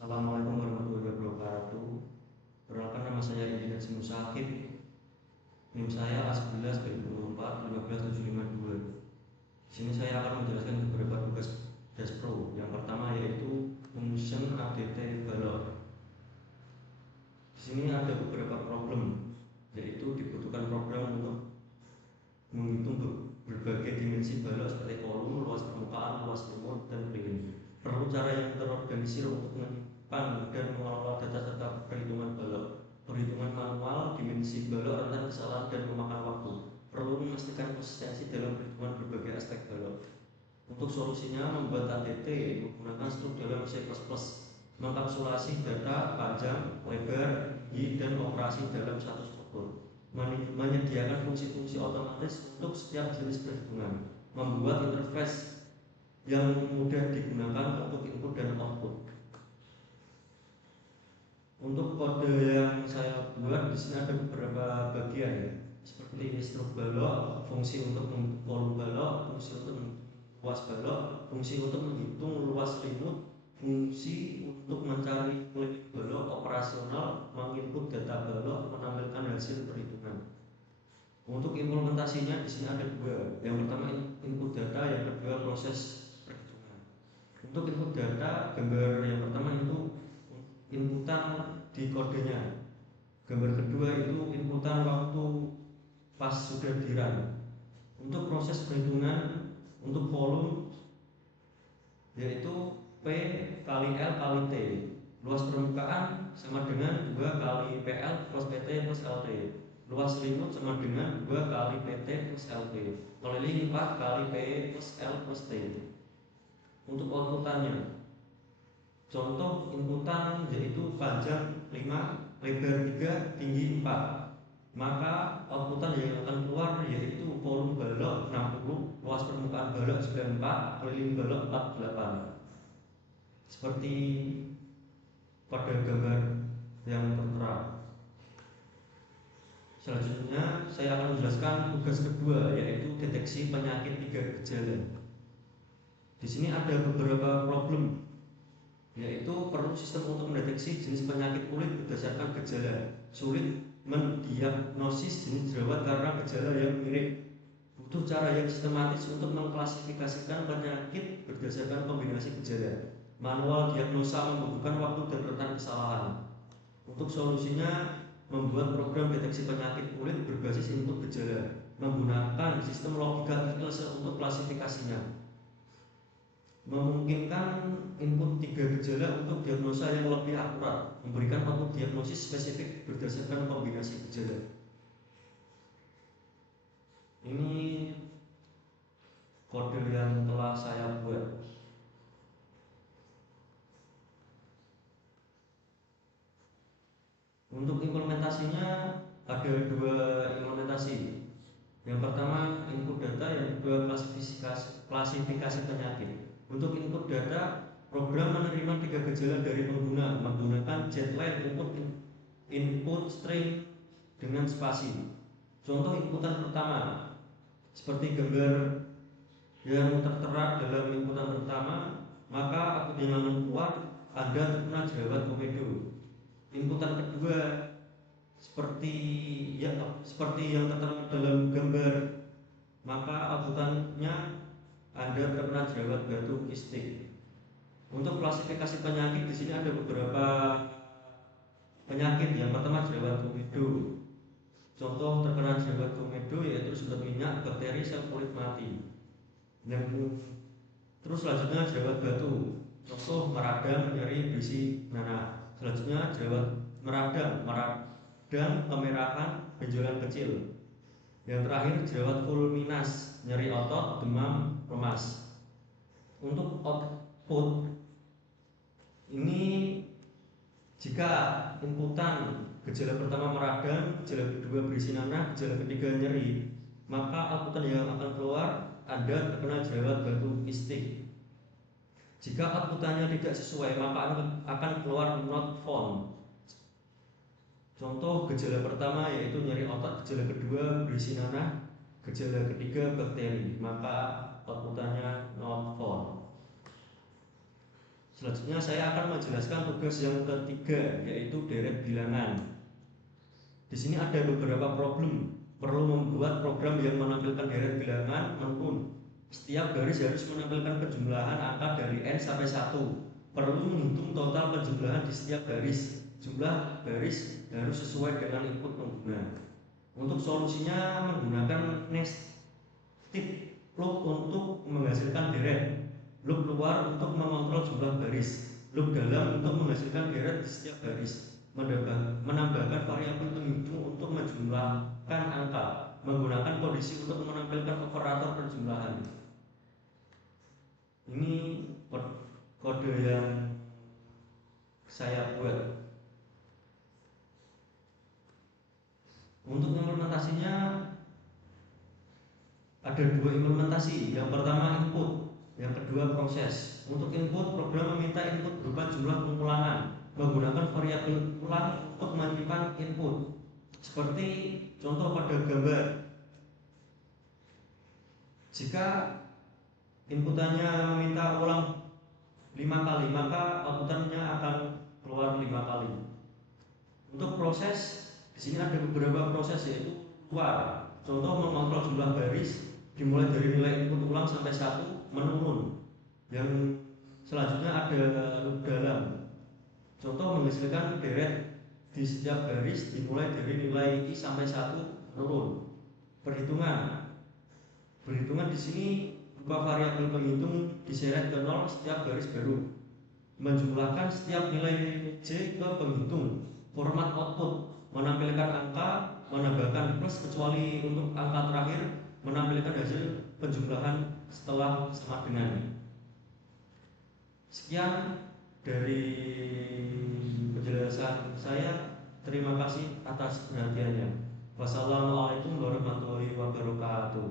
Assalamualaikum warahmatullahi wabarakatuh. Perkenalkan, nama saya Injinyur Simusakib. NIM saya A11 2024 15752. Di sini saya akan menjelaskan beberapa tugas Despro. Yang pertama yaitu function ADT balok. Di sini ada beberapa problem, yaitu dibutuhkan program untuk menghitung berbagai dimensi balok seperti volume, luas permukaan, luas lumut, dan ring. Perlu cara yang terorganisir untuk menyimpan dan mengelola data serta perhitungan balok. Perhitungan manual, dimensi balok, rentan kesalahan, dan memakan waktu. Perlu memastikan konsistensi dalam perhitungan berbagai aspek balok. Untuk solusinya, membuat ADT menggunakan struktur dalam C++, mengkapsulasi data panjang, lebar, tinggi, dan operasi dalam satu struktur, menyediakan fungsi-fungsi otomatis untuk setiap jenis perhitungan, membuat interface yang mudah digunakan untuk input dan output. Untuk kode yang saya buat di sini ada beberapa bagian ya, seperti struk balok, fungsi untuk volume balok, fungsi untuk luas balok, fungsi untuk menghitung luas limut, fungsi untuk mencari limit balok, operasional, menginput data balok, menampilkan hasil perhitungan. Untuk implementasinya di sini ada dua. Yang pertama input data, yang kedua proses perhitungan. Untuk input data, gambar yang pertama itu inputan di kodenya. Gambar kedua itu inputan waktu pas sudah di run. Untuk proses perhitungan, untuk volume yaitu P kali L kali T. Luas permukaan sama dengan 2 kali PL plus PT plus LT. Luas limut sama dengan 2 kali PT plus LT. Keliling 4 kali P plus L plus T. Untuk outputannya, contoh inputan yaitu panjang 5, lebar 3, tinggi 4. Maka outputan yang akan keluar yaitu volume balok 60, luas permukaan balok 94, keliling balok 48. Seperti pada gambar yang tertera. Selanjutnya saya akan menjelaskan tugas kedua, yaitu deteksi penyakit 3 gejala. Di sini ada beberapa problem, yaitu perlu sistem untuk mendeteksi jenis penyakit kulit berdasarkan gejala. Sulit mendiagnosis jenis jerawat karena gejala yang mirip. Butuh cara yang sistematis untuk mengklasifikasikan penyakit berdasarkan kombinasi gejala. Manual diagnosa membutuhkan waktu dan rentan kesalahan. Untuk solusinya, membuat program deteksi penyakit kulit berbasis input gejala, menggunakan sistem logika ILSE untuk klasifikasinya. Memungkinkan input 3 gejala untuk diagnosa yang lebih akurat, memberikan output diagnosis spesifik berdasarkan kombinasi gejala. Ini kode yang telah saya buat. Untuk implementasinya ada 2 implementasi. Yang pertama input data, yang kedua klasifikasi penyakit. Untuk input data, program menerima 3 gejala dari pengguna menggunakan getLine input string dengan spasi. Contoh inputan pertama, seperti gambar yang tertera dalam inputan pertama, maka akun yang akan keluar Anda terkena jerawat komedo. Inputan kedua seperti yang tertera dalam gambar, maka outputannya Anda terkena jerawat batu kistik. Untuk klasifikasi penyakit di sini ada beberapa penyakit. Yang pertama jerawat komedo. Contoh terkena jerawat komedo yaitu sumber minyak, bakteri, sel kulit mati. Terus selanjutnya jerawat batu. Contoh meradang, nyeri, berisi, nanah. Selanjutnya jerawat meradang, kemerahan, benjolan kecil. Yang terakhir jerawat fulminas, nyeri otot, demam, lemas. Untuk output ini, jika inputan gejala pertama meradang, gejala kedua berisi nanah, gejala ketiga nyeri, maka outputan yang akan keluar Anda terkena jerawat batu kistik. Jika outputannya tidak sesuai, maka akan keluar not found. Contoh gejala pertama yaitu nyeri otot, gejala kedua berisi nanah, gejala ketiga bakteri, maka outputannya not found. Selanjutnya saya akan menjelaskan tugas yang ketiga, yaitu deret bilangan. Di sini ada beberapa problem. Perlu membuat program yang menampilkan deret bilangan menurun. Setiap garis harus menampilkan penjumlahan angka dari n sampai 1. Perlu menghitung total penjumlahan di setiap garis. Jumlah garis harus sesuai dengan input pengguna. Untuk solusinya menggunakan nested loop untuk menghasilkan deret, loop luar untuk mengontrol jumlah garis, loop dalam untuk menghasilkan deret di setiap garis, menambahkan variabel penghitung untuk menjumlahkan angka, menggunakan kondisi untuk menampilkan operator penjumlahan. Ini kode yang saya buat. Untuk implementasinya ada dua implementasi. Yang pertama input, yang kedua proses. Untuk input, program meminta input berupa jumlah pengulangan menggunakan variabel ulang untuk menyimpan input. Seperti contoh pada gambar. Jika inputannya meminta ulang 5 kali, maka outputannya akan keluar 5 kali. Untuk proses, di sini ada beberapa proses, yaitu luar. Contoh mengontrol jumlah garis dimulai dari nilai input ulang sampai 1 menurun. Yang selanjutnya ada loop dalam. Contoh menghasilkan deret di setiap garis dimulai dari nilai i sampai 1 menurun. Perhitungan di sini berupa variabel penghitung diseret ke 0 setiap garis baru. Menjumlahkan setiap nilai j ke penghitung. Format output menampilkan angka, menambahkan plus kecuali untuk angka terakhir menampilkan hasil penjumlahan setelah sama dengan. Sekian dari penjelasan saya. Terima kasih atas perhatiannya. Wassalamualaikum warahmatullahi wabarakatuh.